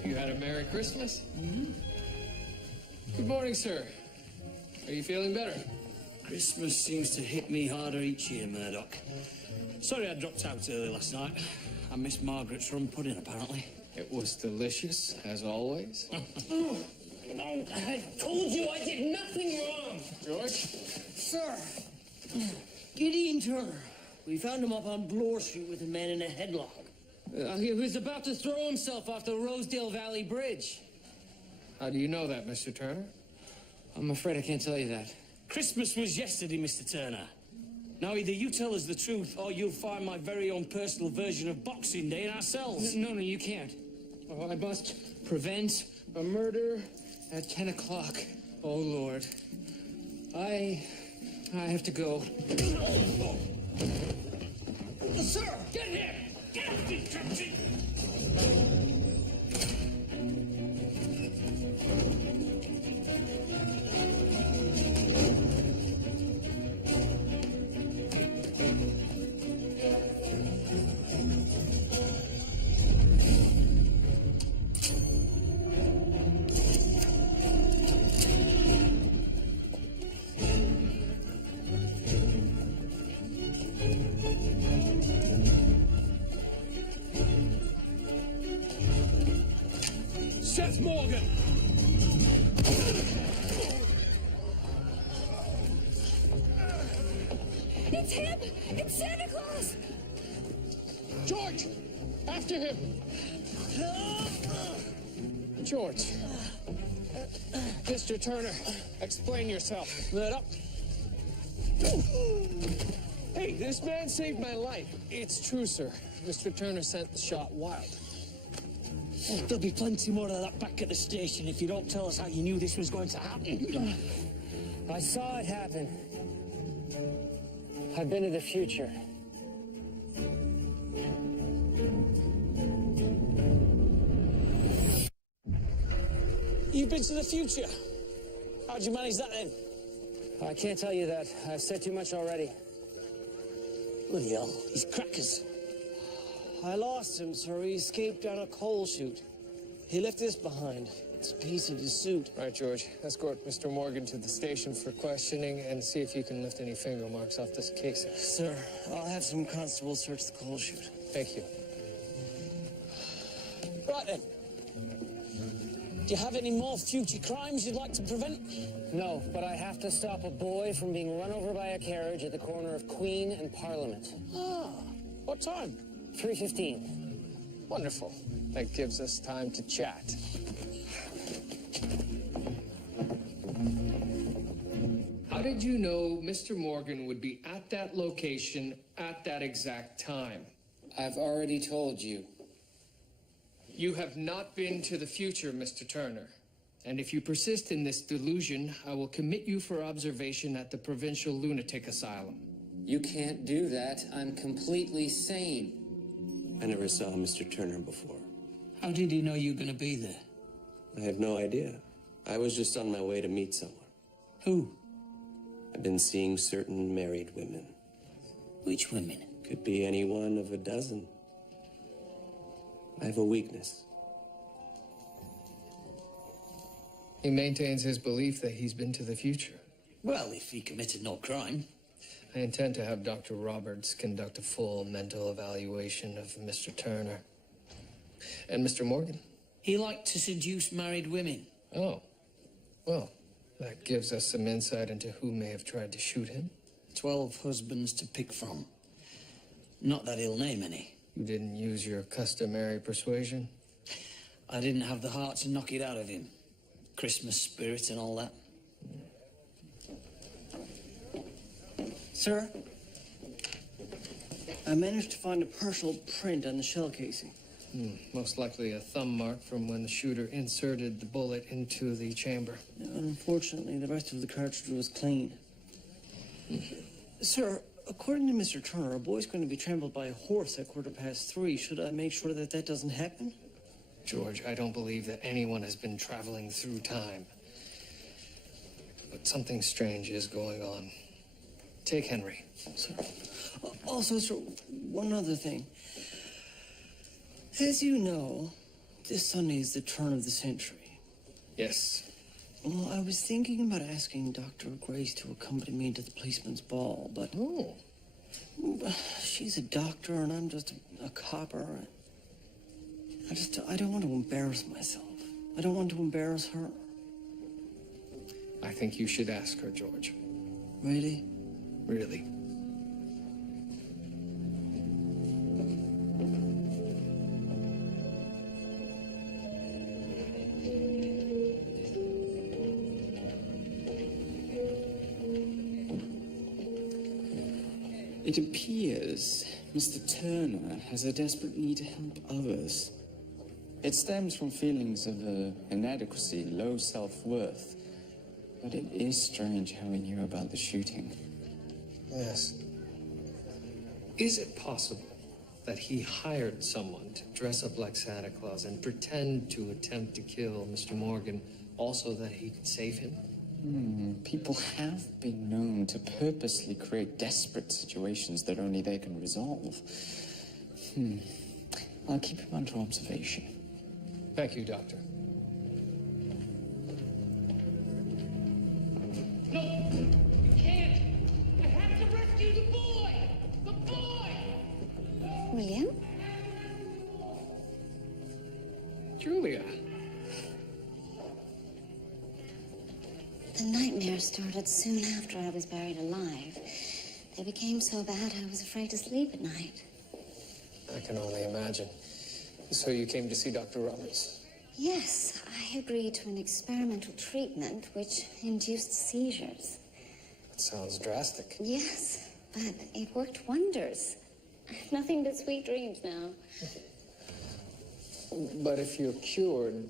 Hope you had a Merry Christmas. Good morning, sir. Are you feeling better? Christmas seems to hit me harder each year, Murdoch. Sorry I dropped out early last night. I missed Margaret's rum pudding, apparently. It was delicious, as always. Oh, no, I told you I did nothing wrong. George? Sir, Gideon Turner. We found him up on Bloor Street with a man in a headlock. He was about to throw himself off the Rosedale Valley Bridge. How do you know that, Mr. Turner? I'm afraid I can't tell you that. Christmas was yesterday, Mr. Turner. Now, either you tell us the truth, or you'll find my very own personal version of Boxing Day in our cells. No, you can't. Oh, I must prevent a murder at 10 o'clock. Oh, Lord. I have to go. Sir, get here! Get off this country! Seth Morgan! It's him! It's Santa Claus! George! After him! George. Mr. Turner, explain yourself. Murdoch? Hey, this man saved my life. It's true, sir. Mr. Turner sent the shot wild. Oh, there'll be plenty more of that back at the station if you don't tell us how you knew this was going to happen. I saw it happen. I've been to the future. You've been to the future? How'd you manage that then? I can't tell you that. I've said too much already. Bloody hell, he's crackers. I lost him, sir. He escaped down a coal chute. He left this behind. It's a piece of his suit. Right, George. Escort Mr. Morgan to the station for questioning and see if you can lift any finger marks off this casing. Sir, I'll have some constables search the coal chute. Thank you. Right then. Do you have any more future crimes you'd like to prevent? No, but I have to stop a boy from being run over by a carriage at the corner of Queen and Parliament. Ah, what time? 3:15. Wonderful. That gives us time to chat. How did you know Mr. Morgan would be at that location at that exact time? I've already told you. You have not been to the future, Mr. Turner. And if you persist in this delusion, I will commit you for observation at the Provincial Lunatic Asylum. You can't do that. I'm completely sane. I never saw Mr. Turner before. How did he know you were going to be there? I have no idea. I was just on my way to meet someone. Who? I've been seeing certain married women. Which women? Could be any one of a dozen. I have a weakness. He maintains his belief that he's been to the future. Well, if he committed no crime. I intend to have Dr. Roberts conduct a full mental evaluation of Mr. Turner. And Mr. Morgan? He liked to seduce married women. Oh. Well, that gives us some insight into who may have tried to shoot him. 12 husbands to pick from. Not that he'll name any. You didn't use your customary persuasion? I didn't have the heart to knock it out of him. Christmas spirit and all that. Sir, I managed to find a partial print on the shell casing. Most likely a thumb mark from when the shooter inserted the bullet into the chamber. Unfortunately, the rest of the cartridge was clean. Sir, according to Mr. Turner, a boy's going to be trampled by a horse at 3:15. Should I make sure that that doesn't happen? George, I don't believe that anyone has been traveling through time. But something strange is going on. Take Henry. Sir. Also, sir, one other thing. As you know, This Sunday is the turn of the century. Yes. Well, I was thinking about asking Dr. Grace to accompany me to the policeman's ball, but... Oh. She's a doctor and I'm just a copper. I don't want to embarrass myself. I don't want to embarrass her. I think you should ask her, George. Really? Really. It appears Mr. Turner has a desperate need to help others. It stems from feelings of inadequacy, low self-worth. But it is strange how he knew about the shooting. Yes. Is it possible that he hired someone to dress up like Santa Claus and pretend to attempt to kill Mr. Morgan, also that he could save him? People have been known to purposely create desperate situations that only they can resolve. I'll keep him under observation. Thank you, Doctor. No, you can't. I have to rescue the boy. The boy. William? Julia. The nightmare started soon after I was buried alive. They became so bad I was afraid to sleep at night. I can only imagine. So you came to see Dr. Roberts? Yes, I agreed to an experimental treatment which induced seizures. That sounds drastic. Yes, but it worked wonders. I have nothing but sweet dreams now. But if you're cured...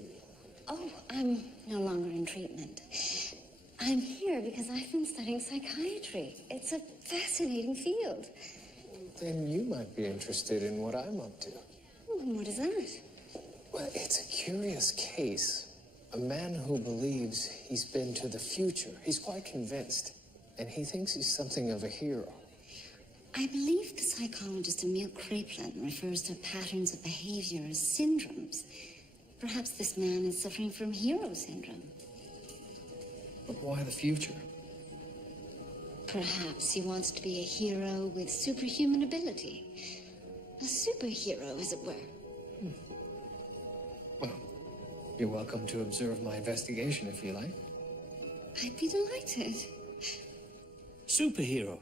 Oh, I'm no longer in treatment. I'm here because I've been studying psychiatry. It's a fascinating field. Then you might be interested in what I'm up to. And what is that? Well, it's a curious case. A man who believes he's been to the future. He's quite convinced. And he thinks he's something of a hero. I believe the psychologist Emil Kraepelin refers to patterns of behavior as syndromes. Perhaps this man is suffering from hero syndrome. But why the future? Perhaps he wants to be a hero with superhuman ability. A superhero, as it were. Well, you're welcome to observe my investigation if you like. I'd be delighted. Superhero.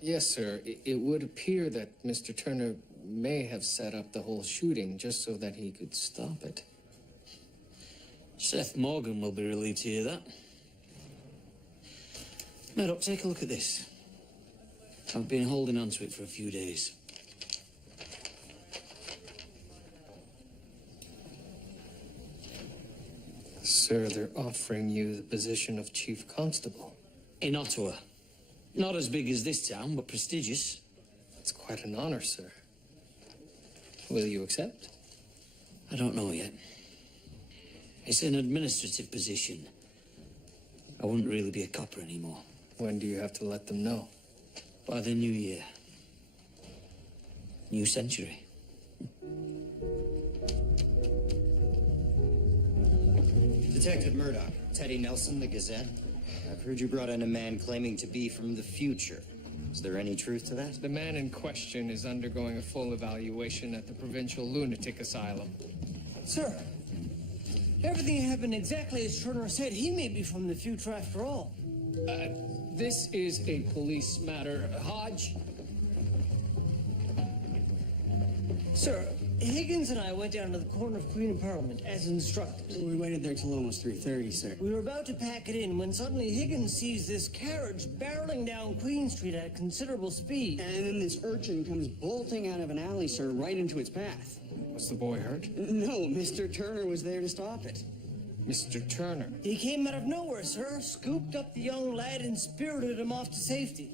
Yes, sir. It would appear that Mr. Turner may have set up the whole shooting just so that he could stop it. Seth Morgan will be relieved to hear that. Murdoch, take a look at this. I've been holding on to it for a few days. Sir, they're offering you the position of Chief Constable. In Ottawa. Not as big as this town, but prestigious. It's quite an honor, sir. Will you accept? I don't know yet. It's an administrative position. I wouldn't really be a copper anymore. When do you have to let them know? By the new year. New century. Detective Murdoch, Teddy Nelson, the Gazette. I've heard you brought in a man claiming to be from the future. Is there any truth to that? The man in question is undergoing a full evaluation at the Provincial Lunatic Asylum. Sir, everything happened exactly as Turner said. He may be from the future after all. This is a police matter. Hodge? Sir, Higgins and I went down to the corner of Queen and Parliament as instructed. We waited there till almost 3:30, sir. We were about to pack it in when suddenly Higgins sees this carriage barreling down Queen Street at considerable speed. And then this urchin comes bolting out of an alley, sir, right into its path. Was the boy hurt? No, Mr. Turner was there to stop it. Mr. Turner. He came out of nowhere, sir, scooped up the young lad and spirited him off to safety.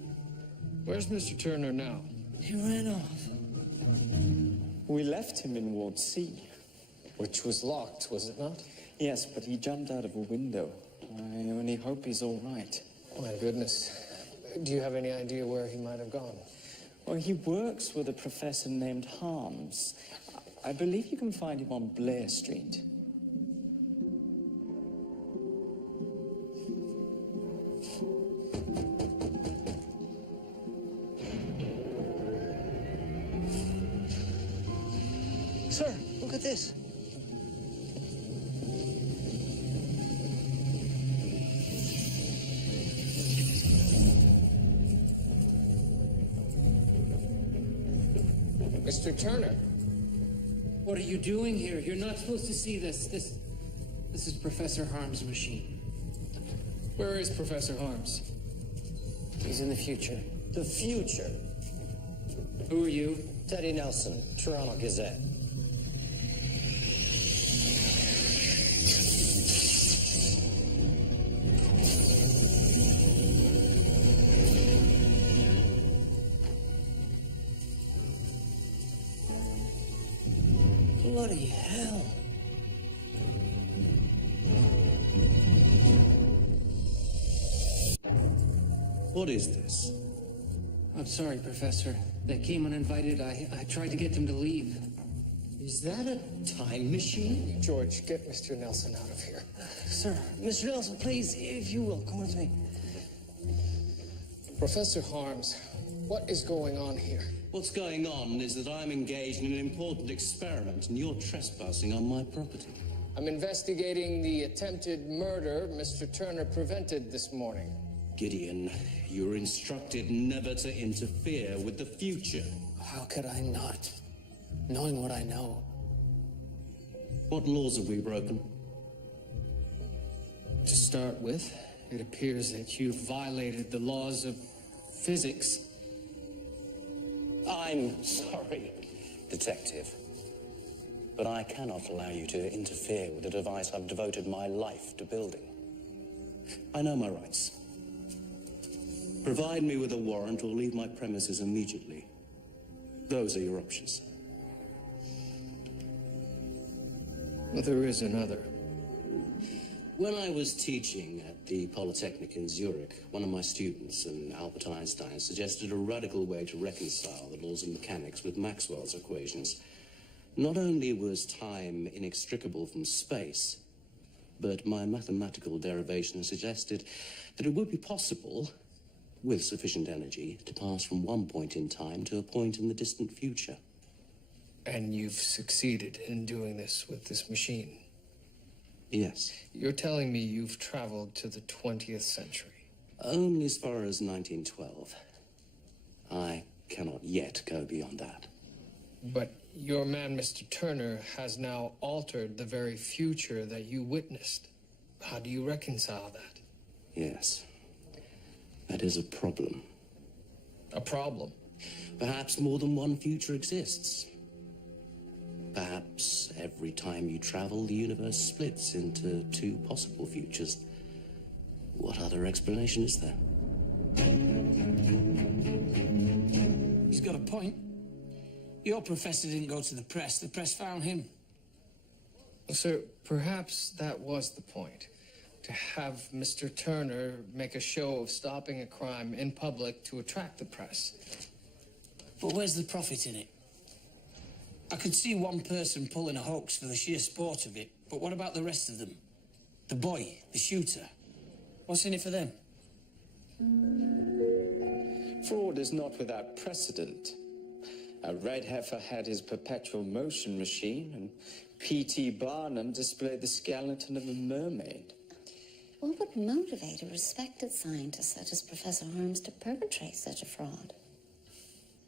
Where's Mr. Turner now? He ran off. We left him in Ward C. Which was locked, was it not? Yes, but he jumped out of a window. I only hope he's all right. My goodness. Do you have any idea where he might have gone? Well, he works with a professor named Harms. I believe you can find him on Blair Street. Sir, look at this. Mr. Turner. What are you doing here? You're not supposed to see this. This is Professor Harm's machine. Where is Professor Harms? He's in the future. The future. Who are you? Teddy Nelson, Toronto Gazette. Bloody hell. What is this? I'm sorry, Professor. They came uninvited. I tried to get them to leave. Is that a time machine? George, get Mr. Nelson out of here. Sir, Mr. Nelson, please, if you will, come with me. Professor Harms, what is going on here? What's going on is that I'm engaged in an important experiment and you're trespassing on my property. I'm investigating the attempted murder Mr. Turner prevented this morning. Gideon, you're instructed never to interfere with the future. How could I not? Knowing what I know. What laws have we broken? To start with, it appears that you've violated the laws of physics. I'm sorry, Detective, but I cannot allow you to interfere with a device I've devoted my life to building. I know my rights. Provide me with a warrant or leave my premises immediately. Those are your options. Well, there is another. When I was teaching at the Polytechnic in Zurich, one of my students, and Albert Einstein, suggested a radical way to reconcile the laws of mechanics with Maxwell's equations. Not only was time inextricable from space, but my mathematical derivation suggested that it would be possible, with sufficient energy, to pass from one point in time to a point in the distant future. And you've succeeded in doing this with this machine. Yes. You're telling me you've traveled to the 20th century? Only as far as 1912. I cannot yet go beyond that. But your man, Mr. Turner, has now altered the very future that you witnessed. How do you reconcile that? Yes. That is a problem. A problem? Perhaps more than one future exists. Perhaps every time you travel, the universe splits into two possible futures. What other explanation is there? He's got a point. Your professor didn't go to the press. The press found him. Sir, perhaps that was the point. To have Mr. Turner make a show of stopping a crime in public to attract the press. But where's the profit in it? I could see one person pulling a hoax for the sheer sport of it, but what about the rest of them? The boy, the shooter. What's in it for them? Fraud is not without precedent. A red heifer had his perpetual motion machine, and P.T. Barnum displayed the skeleton of a mermaid. What would motivate a respected scientist such as Professor Harms to perpetrate such a fraud?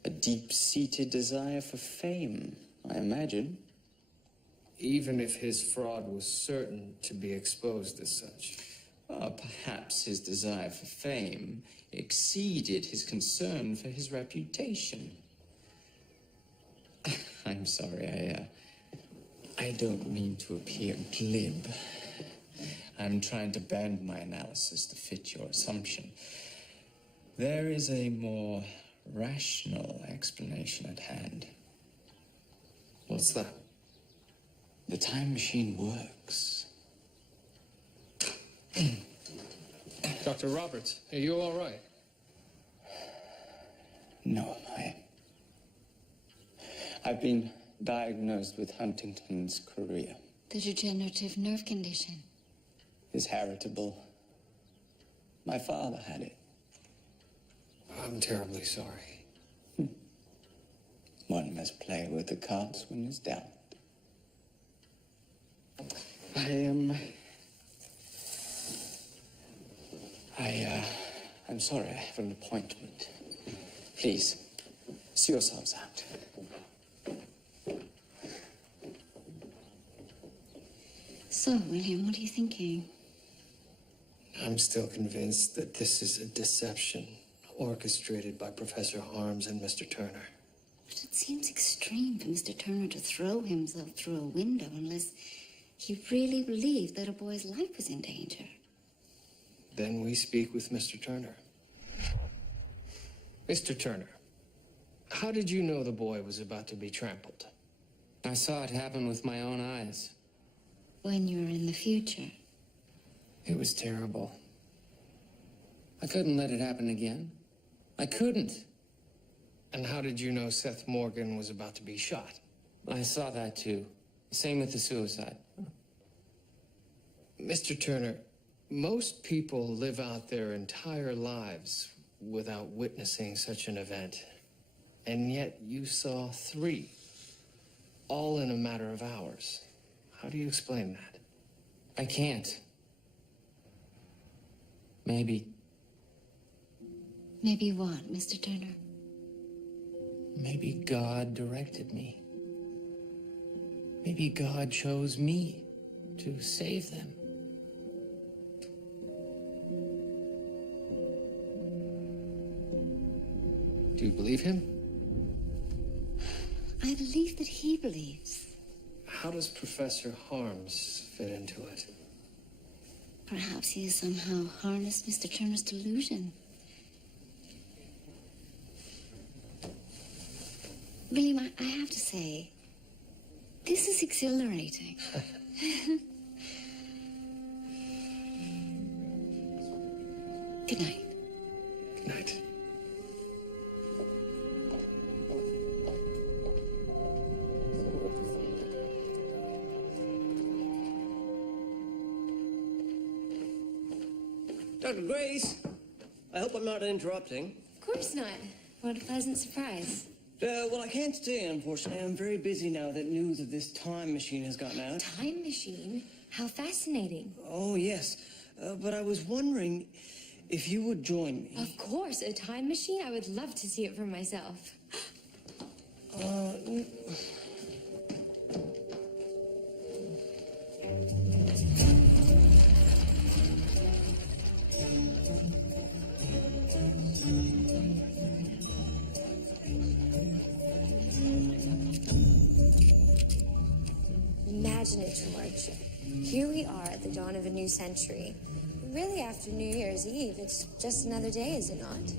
A deep-seated desire for fame, I imagine. Even if his fraud was certain to be exposed as such. Perhaps his desire for fame exceeded his concern for his reputation. I'm sorry, I don't mean to appear glib. I'm trying to bend my analysis to fit your assumption. There is a more rational explanation at hand. What's that? The time machine works. Dr. Roberts, are you all right? No, I've been diagnosed with Huntington's chorea. The degenerative nerve condition. Is heritable. My father had it. I'm terribly sorry. One must play with the cards when he's dealt. I'm sorry, I have an appointment. Please, see yourselves out. So, William, what are you thinking? I'm still convinced that this is a deception orchestrated by Professor Harms and Mr. Turner. But it seems extreme for Mr. Turner to throw himself through a window unless he really believed that a boy's life was in danger. Then we speak with Mr. Turner. Mr. Turner, how did you know the boy was about to be trampled? I saw it happen with my own eyes. When you're in the future. It was terrible. I couldn't let it happen again. I couldn't. And how did you know Seth Morgan was about to be shot? I saw that too. Same with the suicide. Mr. Turner, most people live out their entire lives without witnessing such an event. And yet you saw 3, all in a matter of hours. How do you explain that? I can't. Maybe. Maybe what, Mr. Turner? Maybe God directed me. Maybe God chose me to save them. Do you believe him? I believe that he believes. How does Professor Harms fit into it? Perhaps he has somehow harnessed Mr. Turner's delusion. William, I have to say, this is exhilarating. Good night. Good night. Dr. Grace, I hope I'm not interrupting. Of course not. What a pleasant surprise. Well, I can't stay, unfortunately. I'm very busy now that news of this time machine has gotten out. Time machine? How fascinating. Oh, yes. But I was wondering if you would join me. Of course, a time machine? I would love to see it for myself. Imagine it, George. Here we are at the dawn of a new century. Really, after New Year's Eve, it's just another day, is it not?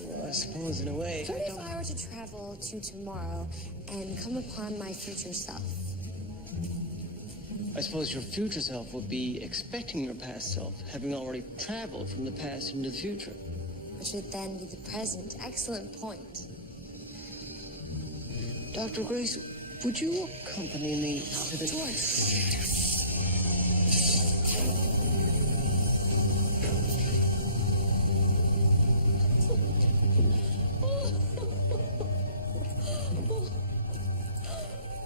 Well, I suppose in a way. What if I were to travel to tomorrow and come upon my future self? I suppose your future self would be expecting your past self, having already traveled from the past into the future. Which would then be the present. Excellent point. Dr. Grace, would you accompany me to the... George.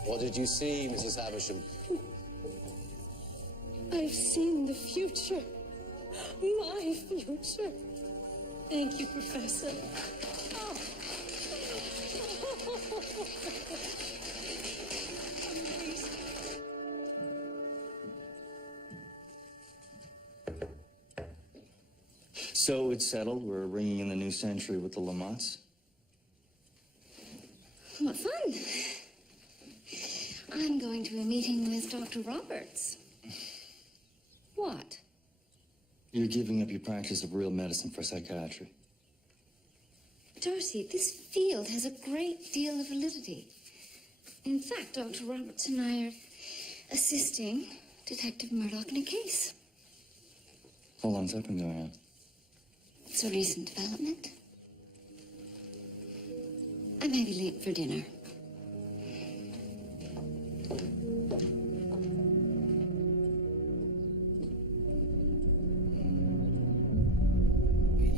What did you see, Mrs. Havisham? I've seen the future. My future. Thank you, Professor. So it's settled. We're ringing in the new century with the Lamonts. What fun. I'm going to a meeting with Dr. Roberts. What? You're giving up your practice of real medicine for psychiatry. Darcy, this field has a great deal of validity. In fact, Dr. Roberts and I are assisting Detective Murdoch in a case. How long's that been going on? It's a recent development. I may be late for dinner.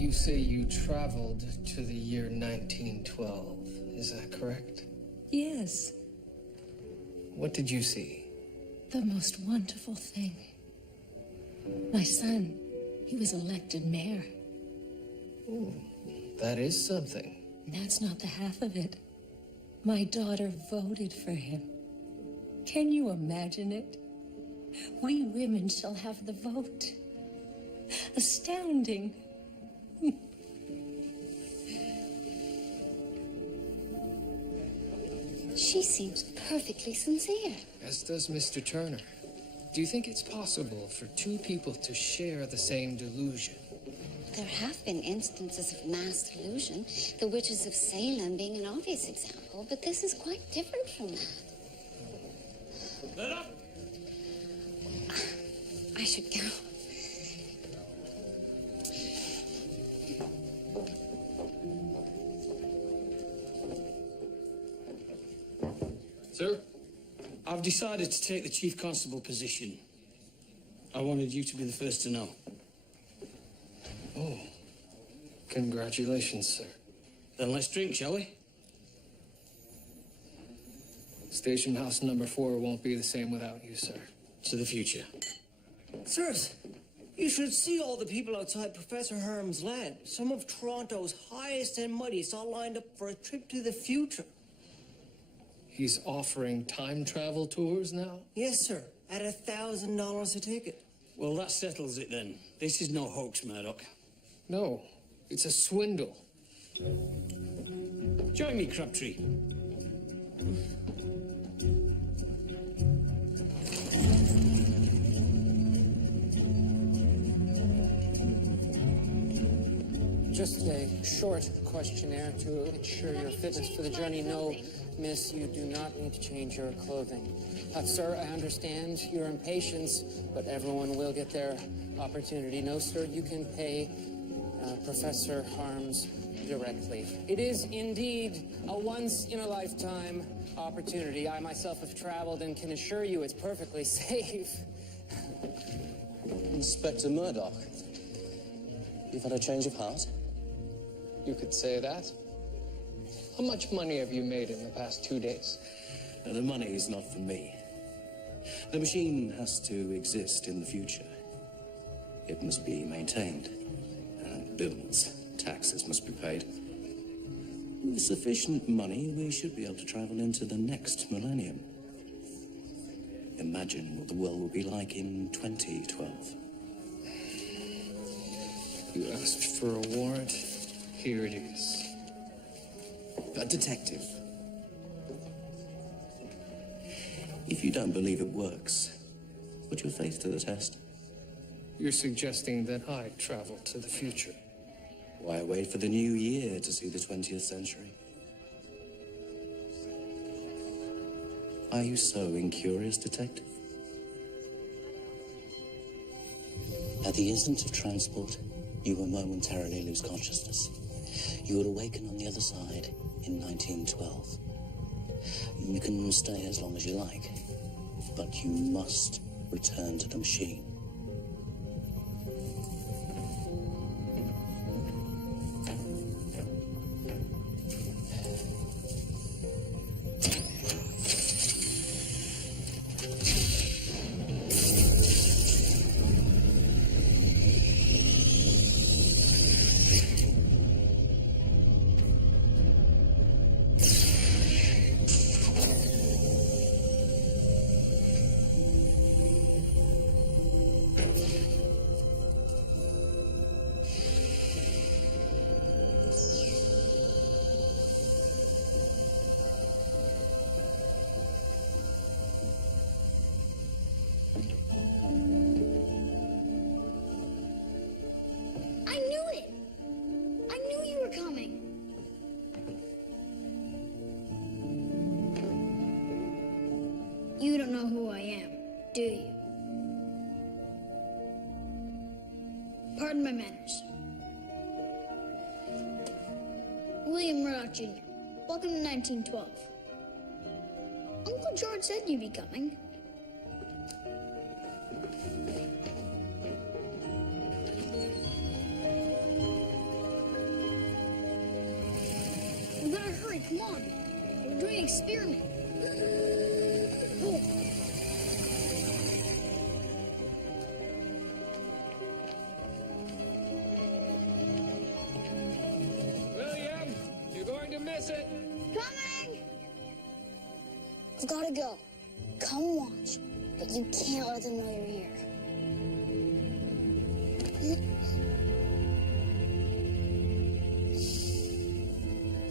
You say you traveled to the year 1912. Is that correct? Yes, What did you see? the most wonderful thing. My son, he was elected mayor. That is something. That's not the half of it. My daughter voted for him. Can you imagine it? We women shall have the vote. Astounding. She seems perfectly sincere. As does Mr. Turner. Do you think it's possible for two people to share the same delusion? There have been instances of mass delusion, the witches of Salem being an obvious example, but this is quite different from that. Murdoch! I should go. Sir? I've decided to take the chief constable position. I wanted you to be the first to know. Oh. Congratulations, sir. Then let's drink, shall we? Station house number 4 won't be the same without you, sir. To the future. Sirs, you should see all the people outside Professor Herm's lab. Some of Toronto's highest and mightiest all lined up for a trip to the future. He's offering time travel tours now? Yes, sir. At $1,000 a ticket. Well, that settles it then. This is no hoax, Murdoch. No, it's a swindle. Join me, Crabtree. Just a short questionnaire to ensure your fitness for the journey. No, miss, you do not need to change your clothing. Sir, I understand your impatience, but everyone will get their opportunity. No, sir, you can pay Professor Harms directly. It is indeed a once-in-a-lifetime opportunity. I myself have traveled and can assure you it's perfectly safe. Inspector Murdoch, you've had a change of heart? You could say that. How much money have you made in the past 2 days? Now, the money is not for me. The machine has to exist in the future. It must be maintained. Bills, taxes must be paid. With sufficient money, we should be able to travel into the next millennium. Imagine what the world will be like in 2012. You asked for a warrant. Here it is. A detective. If you don't believe it works, put your faith to the test. You're suggesting that I travel to the future. Why wait for the new year to see the 20th century? Are you so incurious, detective? At the instant of transport, you will momentarily lose consciousness. You will awaken on the other side in 1912. You can stay as long as you like, but you must return to the machine. You don't know who I am, do you? Pardon my manners. William Murdoch Jr., welcome to 1912. Uncle George said you'd be coming. experiment. Oh. William, you're going to miss it. Coming! I've gotta go. Come watch, but you can't let them know you're here.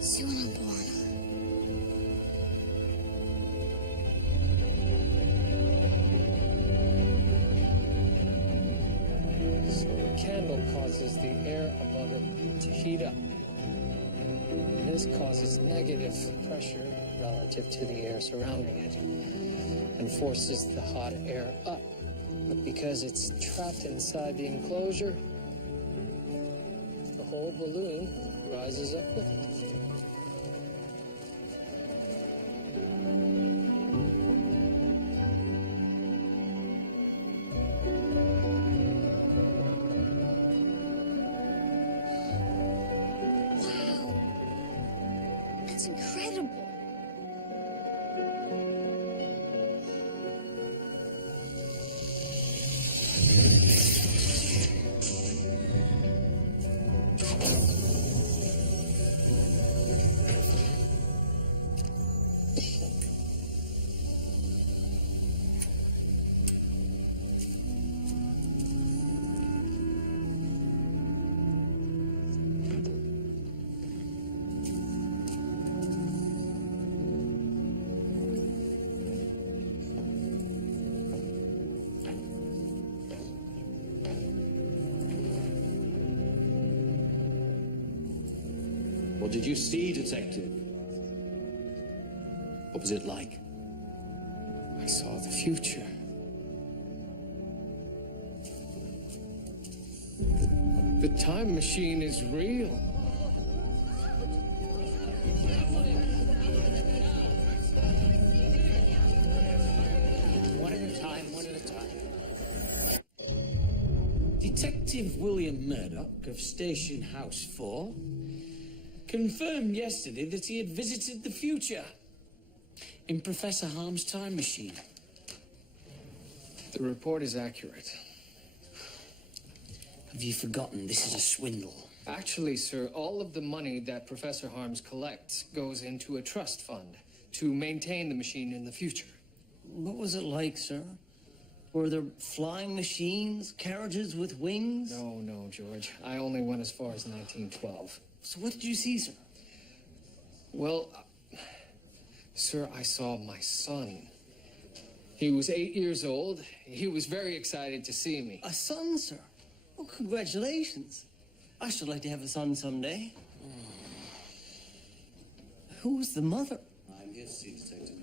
See when I'm born. So the candle causes the air above it to heat up. And this causes negative pressure relative to the air surrounding it and forces the hot air up. But because it's trapped inside the enclosure, the whole balloon rises up with it. Wow. That's incredible. What did you see, Detective? What was it like? I saw the future. The time machine is real. One at a time, one at a time. Detective William Murdoch of Station House 4 confirmed yesterday that he had visited the future in Professor Harm's time machine. The report is accurate. Have you forgotten this is a swindle? Actually, sir, all of the money that Professor Harms collects goes into a trust fund to maintain the machine in the future. What was it like, sir? Were there flying machines, carriages with wings? No, George. I only went as far as 1912. So what did you see, sir? Well, sir, I saw my son. He was 8 years old. He was very excited to see me. A son, sir? Oh, congratulations. I should like to have a son someday. Who was the mother? I'm here to see Detective.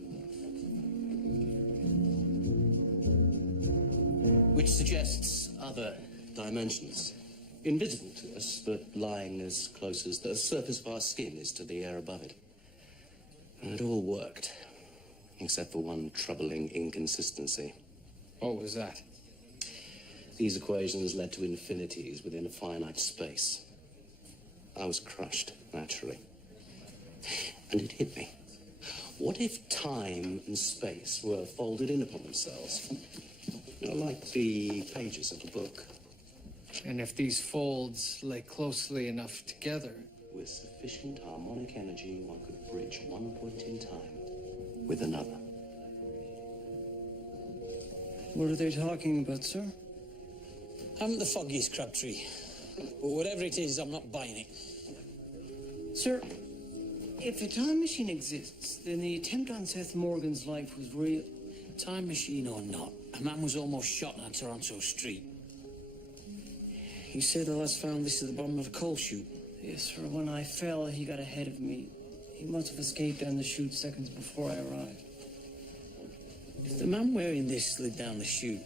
Which suggests other dimensions. Invisible to us, but lying as close as the surface of our skin is to the air above it. And it all worked, except for one troubling inconsistency. What was that? These equations led to infinities within a finite space. I was crushed, naturally. And it hit me. What if time and space were folded in upon themselves? Like the pages of a book. And if these folds lay closely enough together... With sufficient harmonic energy, one could bridge one point in time with another. What are they talking about, sir? Haven't the foggiest, Crabtree. But whatever it is, I'm not buying it. Sir, if a time machine exists, then the attempt on Seth Morgan's life was real. Time machine or not, a man was almost shot on Toronto Street. You say the lads found this at the bottom of a coal chute? Yes, sir. When I fell, he got ahead of me. He must have escaped down the chute seconds before I arrived. If the man wearing this slid down the chute,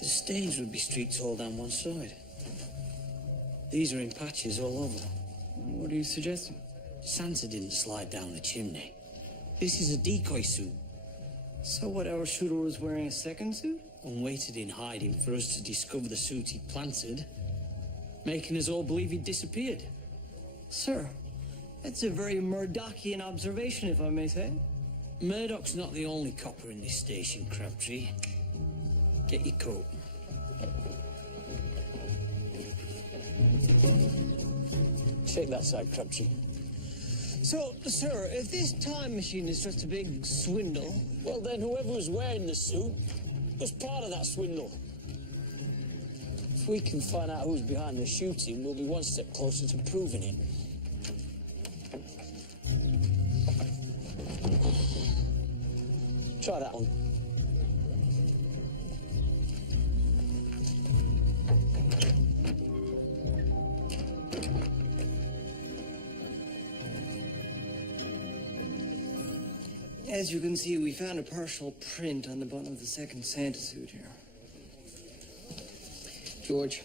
the stains would be streaked all down one side. These are in patches all over. What are you suggesting? Santa didn't slide down the chimney. This is a decoy suit. So what, our shooter was wearing a second suit? And waited in hiding for us to discover the suit he planted, making us all believe he'd disappeared. Sir, That's a very Murdochian observation, if I may say. Murdoch's not the only copper in this station, Crabtree. Get your coat. Shake that side, Crabtree. So, sir, if this time machine is just a big swindle... Well, then whoever was wearing the suit was part of that swindle. If we can find out who's behind the shooting, we'll be one step closer to proving it. Try that one. As you can see, we found a partial print on the button of the second Santa suit here. George,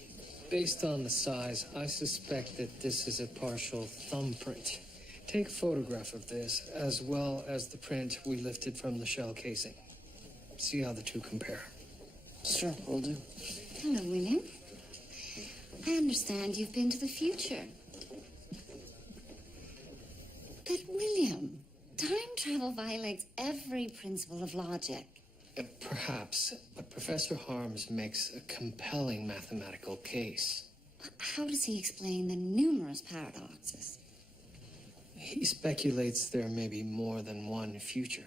based on the size, I suspect that this is a partial thumbprint. Take a photograph of this, as well as the print we lifted from the shell casing. See how the two compare. Sure, will do. Hello, William. I understand you've been to the future. But, William, time travel violates every principle of logic. Perhaps, but Professor Harms makes a compelling mathematical case. How does he explain the numerous paradoxes? He speculates there may be more than one future.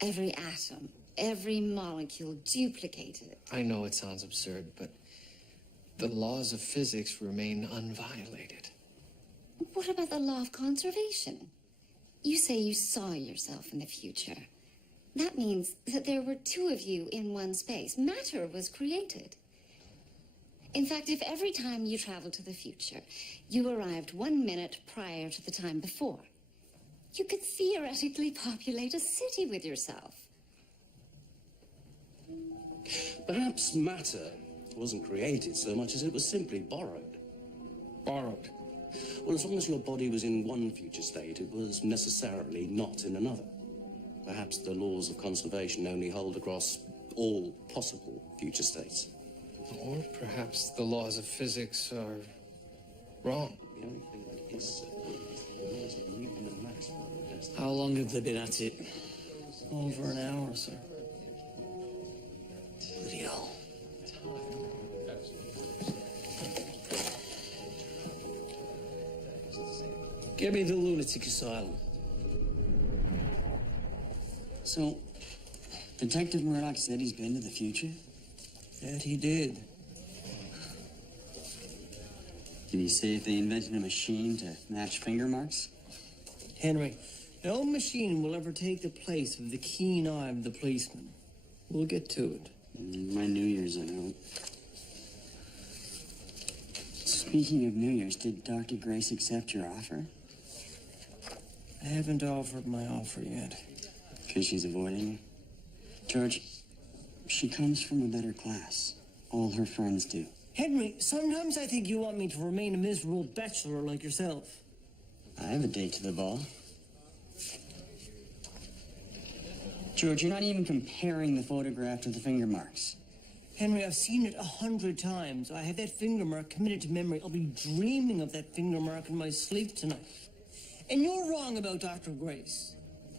Every atom, every molecule duplicated. I know it sounds absurd, but the laws of physics remain unviolated. What about the law of conservation? You say you saw yourself in the future. That means that there were two of you in one space. Matter was created. In fact, if every time you traveled to the future, you arrived 1 minute prior to the time before, you could theoretically populate a city with yourself. Perhaps matter wasn't created so much as it was simply borrowed. Borrowed? Well, as long as your body was in one future state, it was necessarily not in another. Perhaps the laws of conservation only hold across all possible future states. Or perhaps the laws of physics are wrong. The only thing that is certain is the laws of Newton and Maxwell. How long have they been at it? Over an hour, sir. Bloody hell. Get me the lunatic asylum. So, Detective Murdoch said he's been to the future? That he did. Did he say if they invented a machine to match finger marks? Henry, no machine will ever take the place of the keen eye of the policeman. We'll get to it. My New Year's, I hope. Speaking of New Year's, did Dr. Grace accept your offer? I haven't offered my offer yet. Because she's avoiding you? George, she comes from a better class. All her friends do. Henry, sometimes I think you want me to remain a miserable bachelor like yourself. I have a date to the ball. George, you're not even comparing the photograph to the finger marks. Henry, I've seen it 100 times. I have that finger mark committed to memory. I'll be dreaming of that finger mark in my sleep tonight. And you're wrong about Dr. Grace.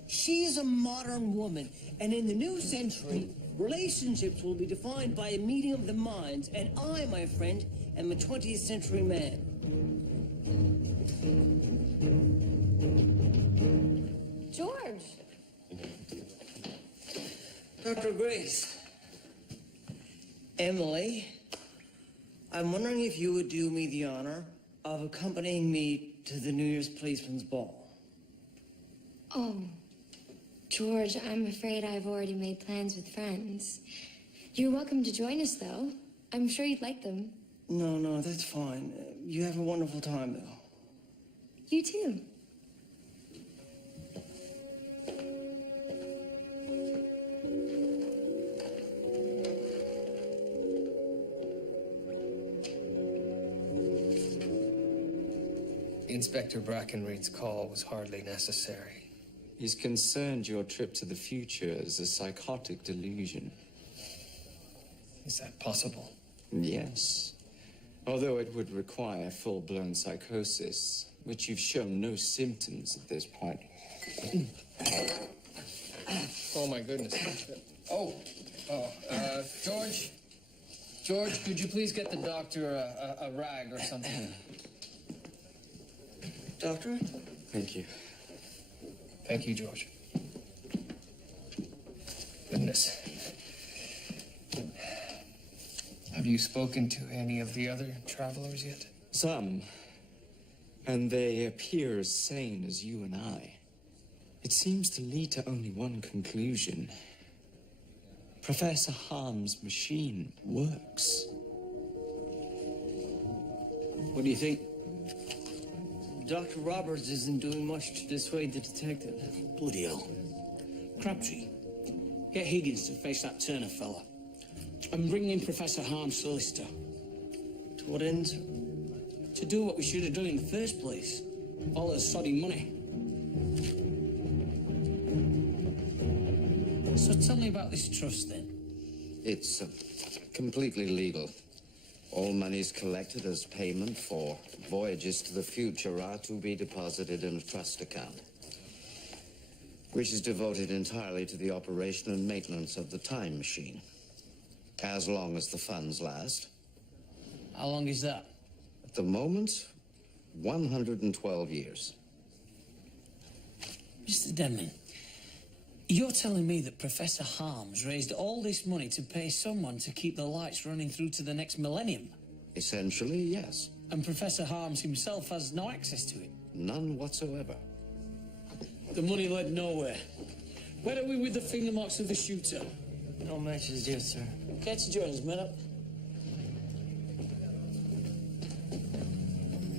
She is a modern woman, and in the new century, relationships will be defined by a meeting of the minds, and I, my friend, am a 20th century man. George! Dr. Grace. Emily, I'm wondering if you would do me the honor of accompanying me to the New Year's policeman's ball. Oh, George, I'm afraid I've already made plans with friends. You're welcome to join us, though. I'm sure you'd like them. No, that's fine. You have a wonderful time, though. You too. Inspector Brackenreed's call was hardly necessary. He's concerned your trip to the future is a psychotic delusion. Is that possible? Yes. Although it would require full-blown psychosis. which you've shown no symptoms at this point. Oh, my goodness. George? George, could you please get the doctor a rag or something? Doctor? Thank you. Thank you, George. Goodness. Have you spoken to any of the other travelers yet? Some. And they appear as sane as you and I. It seems to lead to only one conclusion. Professor Harm's machine works. What do you think? Dr. Roberts isn't doing much to dissuade the detective. Bloody hell. Crabtree, get Higgins to face that Turner fella. And bring in Professor Harm's solicitor. To what end, sir? To do what we should have done in the first place. All the soddy money. So tell me about this trust, then. It's completely legal. All monies collected as payment for voyages to the future are to be deposited in a trust account, which is devoted entirely to the operation and maintenance of the time machine, as long as the funds last. How long is that? At the moment, 112 years. Mr. Denman, you're telling me that Professor Harms raised all this money to pay someone to keep the lights running through to the next millennium? Essentially, yes. And Professor Harms himself has no access to it? None whatsoever. The money led nowhere. Where are we with the finger marks of the shooter? No matches yet, sir. Care to join us, Murdoch?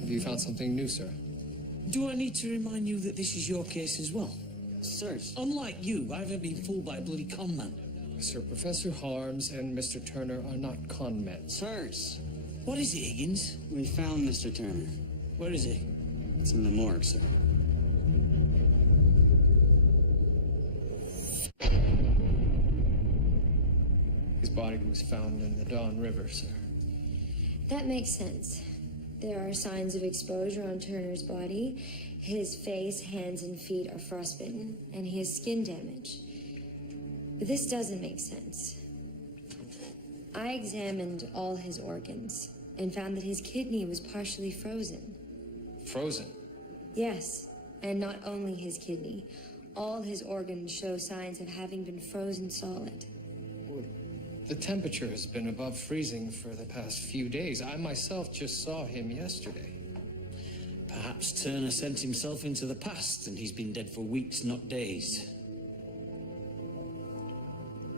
Have you found something new, sir? Do I need to remind you that this is your case as well? Sirs. Unlike you, I haven't been fooled by a bloody con man. Sir, Professor Harms and Mr. Turner are not con men. Sirs. What is it, Higgins? We found Mr. Turner. Where is he? It's in the morgue, sir. His body was found in the Don River, sir. That makes sense. There are signs of exposure on Turner's body. His face, hands, and feet are frostbitten, and he has skin damage. But this doesn't make sense. I examined all his organs and found that his kidney was partially frozen. Frozen? Yes, and not only his kidney. All his organs show signs of having been frozen solid. The temperature has been above freezing for the past few days. I myself just saw him yesterday. Perhaps Turner sent himself into the past and he's been dead for weeks, not days.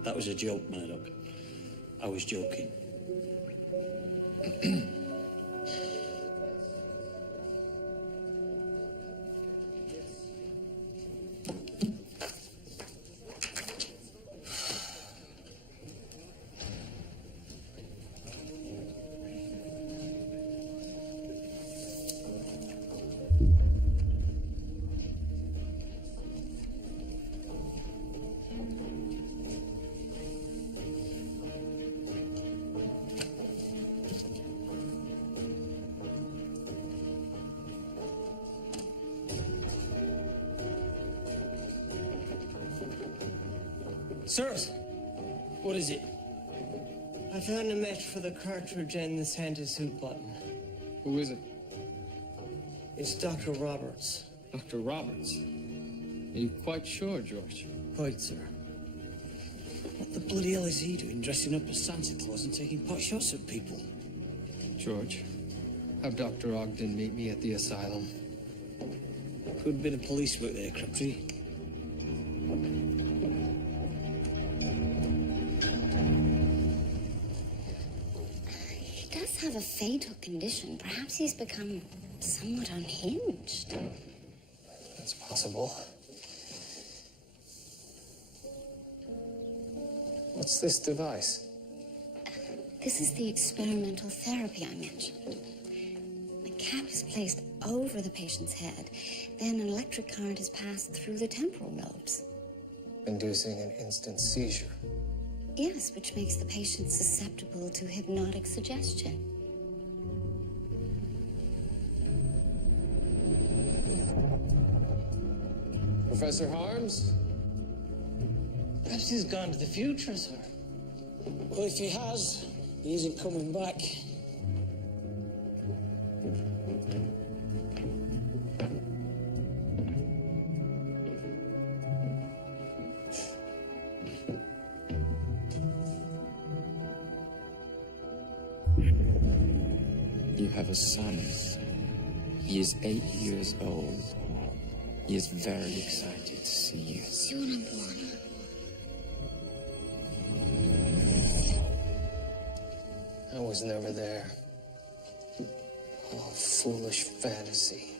That was a joke, Murdoch. I was joking. Sirs, what is it? I found a match for the cartridge and the Santa suit button. Who is it? It's Dr. Roberts. Dr. Roberts? Are you quite sure, George? Quite, sir. What the bloody hell is he doing, dressing up as Santa Claus and taking pot shots at people? George, have Dr. Ogden meet me at the asylum. Good bit of police work there, Crabtree. He does have a fatal condition. Perhaps he's become somewhat unhinged. That's possible. What's this device? This is the experimental therapy I mentioned. The cap is placed over the patient's head. Then an electric current is passed through the temporal lobes. Inducing an instant seizure. Yes, which makes the patient susceptible to hypnotic suggestion. Professor Harms? Perhaps he's gone to the future, sir. Well, if he has, he isn't coming back. You have a son. He is 8 years old. He is very excited to see you. See when I'm born. I was never there. Oh, foolish fantasy.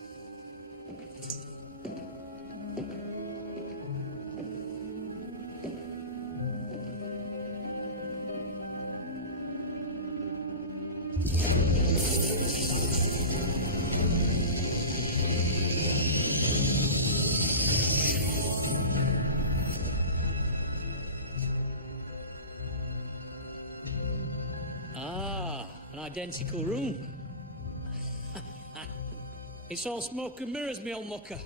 An identical room. It's all smoke and mirrors, me old mucker.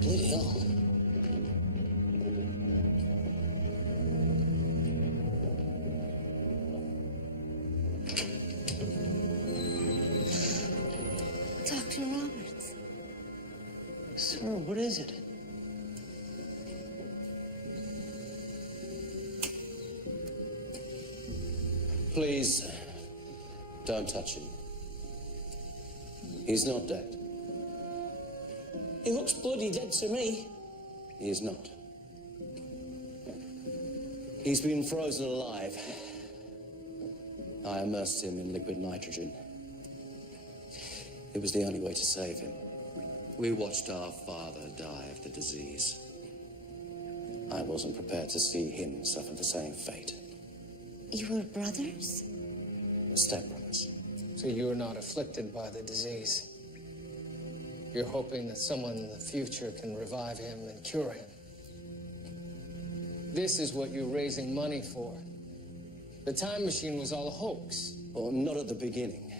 Bloody hell. Dr. Roberts. Sir, what is it? Please, don't touch him. He's not dead. He looks bloody dead to me. He is not. He's been frozen alive. I immersed him in liquid nitrogen. It was the only way to save him. We watched our father die of the disease. I wasn't prepared to see him suffer the same fate. You were brothers? Stepbrothers. So you're not afflicted by the disease. You're hoping that someone in the future can revive him and cure him. This is what you're raising money for. The time machine was all a hoax. Well, not at the beginning.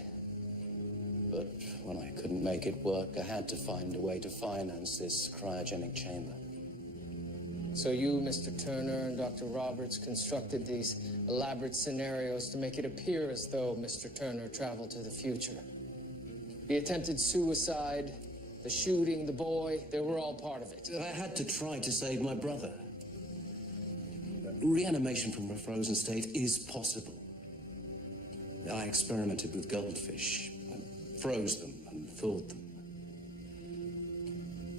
But when I couldn't make it work, I had to find a way to finance this cryogenic chamber. So you, Mr. Turner, and Dr. Roberts constructed these elaborate scenarios to make it appear as though Mr. Turner traveled to the future. The attempted suicide, the shooting, the boy, they were all part of it. I had to try to save my brother. Reanimation from a frozen state is possible. I experimented with goldfish. I froze them and thawed them.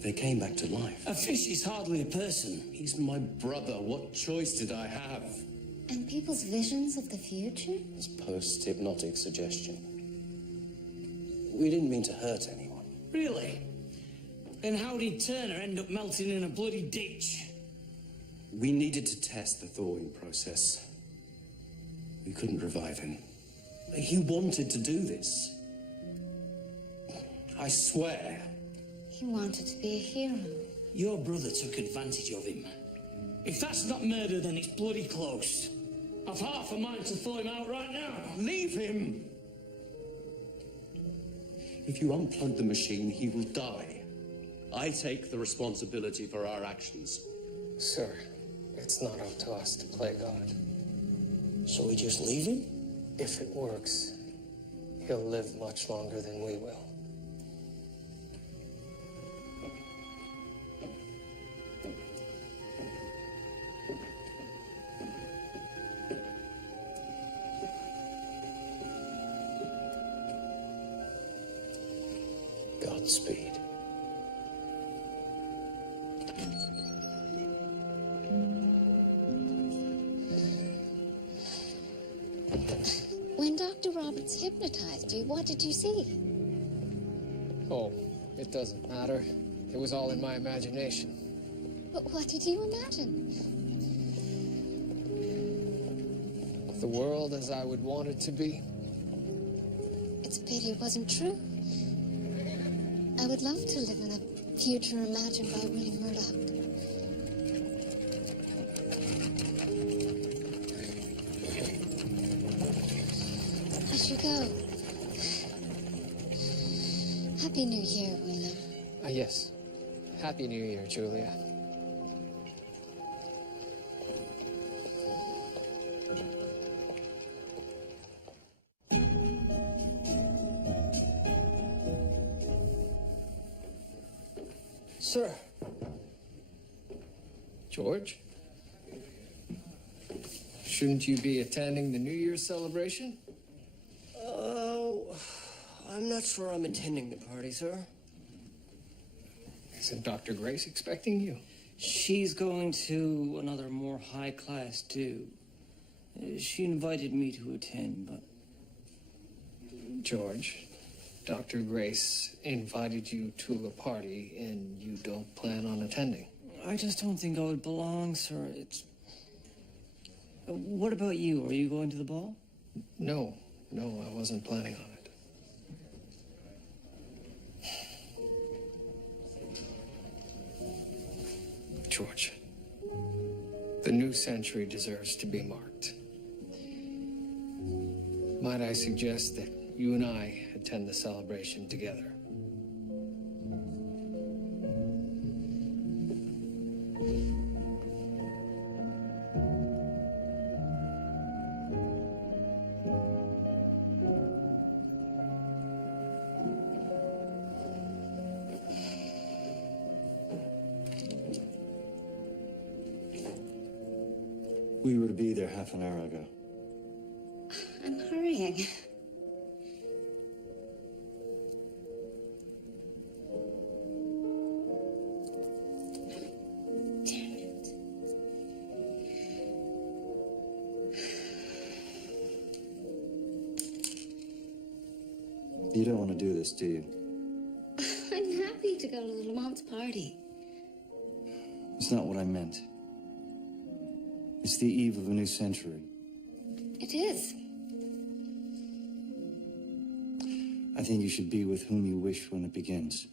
They came back to life. A fish is hardly a person. He's my brother. What choice did I have? And people's visions of the future? It's post-hypnotic suggestion. We didn't mean to hurt anyone. Really? Then how did Turner end up melting in a bloody ditch? We needed to test the thawing process. We couldn't revive him. He wanted to do this. I swear. He wanted to be a hero. Your brother took advantage of him. If that's not murder, then it's bloody close. I've half a mind to thaw him out right now. Leave him! If you unplug the machine, he will die. I take the responsibility for our actions. Sir, it's not up to us to play God. So we just leave him? If it works, he'll live much longer than we will. Godspeed. When Dr. Roberts hypnotized you, what did you see? Oh, it doesn't matter. It was all in my imagination. But what did you imagine? The world as I would want it to be. It's a pity it wasn't true. I would love to live in a future imagined by William Murdoch. I should go. Happy New Year, William. Yes. Happy New Year, Julia. Sir. George? Shouldn't you be attending the New Year's celebration? Oh, I'm not sure I'm attending the party, sir. Isn't Dr. Grace expecting you? She's going to another more high-class do. She invited me to attend, but... George, Dr. Grace invited you to a party and you don't plan on attending. I just don't think I would belong, sir. It's... What about you? Are you going to the ball? No, I wasn't planning on it. George, the new century deserves to be marked. Might I suggest that you and I attend the celebration together? We were to be there half an hour ago. I'm hurrying. Damn it. You don't want to do this, do you? I'm happy to go to Lamont's party. It's not what I meant. It's the eve of a new century. It is. I think you should be with whom you wish when it begins.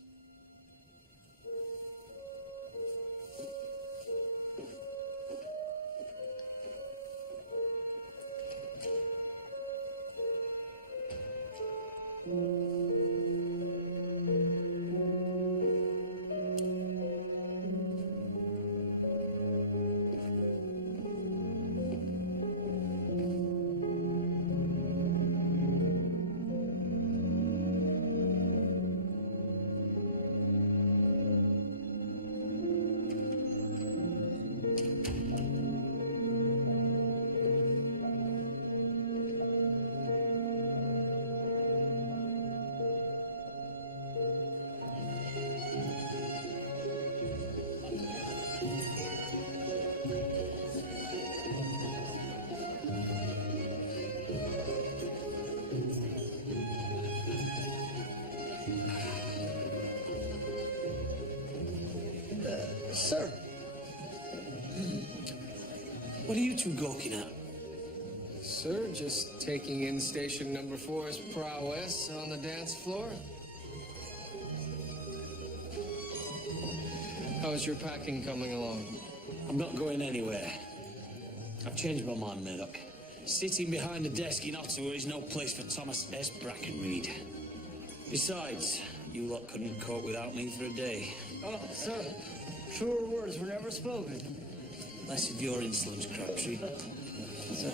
Sir. What are you two gawking at? Sir, just taking in station number 4's prowess on the dance floor. How's your packing coming along? I'm not going anywhere. I've changed my mind, Murdoch. Sitting behind a desk in Ottawa is no place for Thomas S. Brackenreed. Besides, you lot couldn't cope without me for a day. Oh, sir. Truer words were never spoken. Less of your insolence, Crabtree. Sir,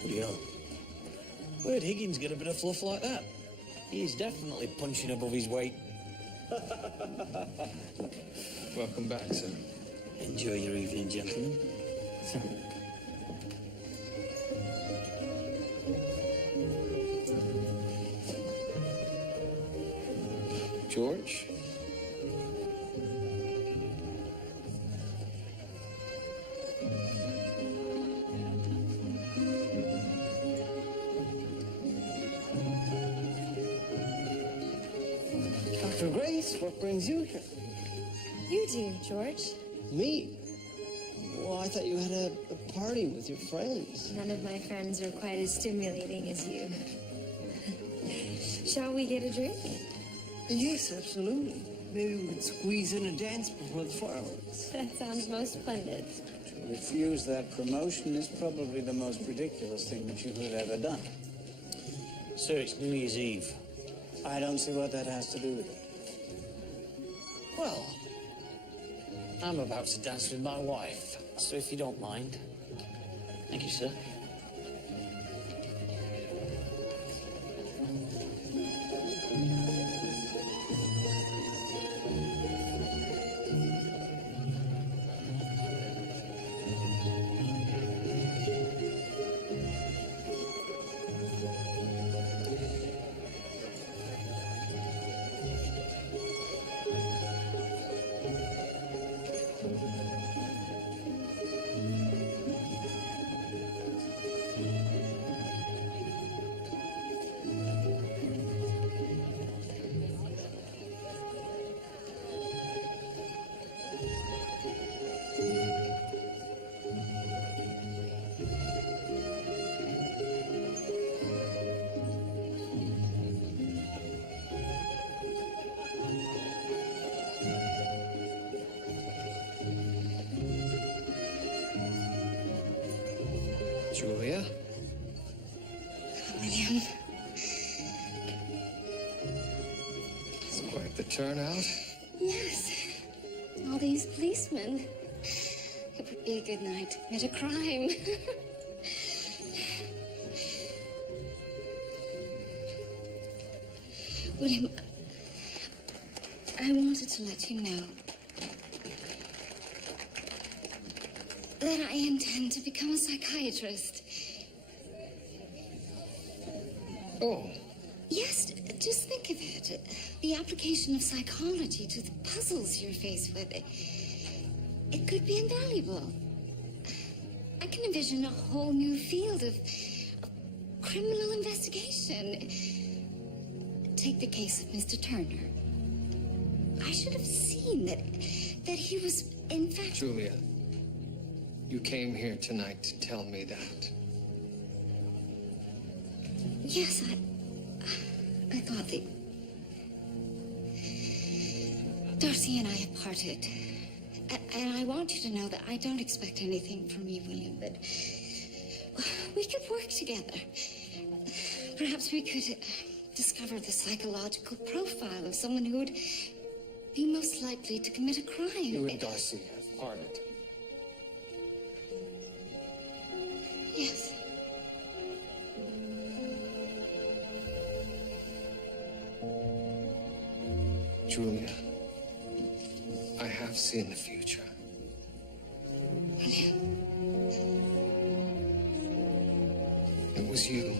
bloody hell. Where'd Higgins get a bit of fluff like that? He's definitely punching above his weight. Welcome back, sir. Enjoy your evening, gentlemen. Sir. George? Dr. Grace, what brings you here? You do, George. Me? Well, I thought you had a party with your friends. None of my friends are quite as stimulating as you. Shall we get a drink? Yes, absolutely. Maybe we could squeeze in a dance before the fireworks. That sounds most splendid. To refuse that promotion is probably the most ridiculous thing that you could have ever done. Sir, it's New Year's Eve. I don't see what that has to do with it. Well, I'm about to dance with my wife, so if you don't mind. Thank you, sir. Julia? William. It's quite the turnout. Yes. All these policemen. It would be a good night to commit a crime. William, I wanted to let you know that I intend to become a psychiatrist. Oh. Yes, just think of it. The application of psychology to the puzzles you're faced with. It could be invaluable. I can envision a whole new field of criminal investigation. Take the case of Mr. Turner. I should have seen that he was, in fact... Julia, you came here tonight to tell me that. Yes, I thought that... Darcy and I have parted. And I want you to know that I don't expect anything from you, William, but we could work together. Perhaps we could discover the psychological profile of someone who would be most likely to commit a crime. You and Darcy have parted. Yes. Julia, I have seen the future. It was you.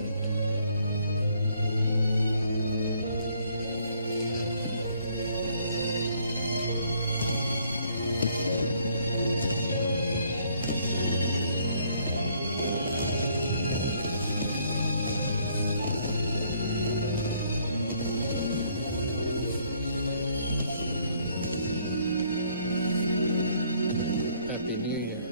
Happy New Year.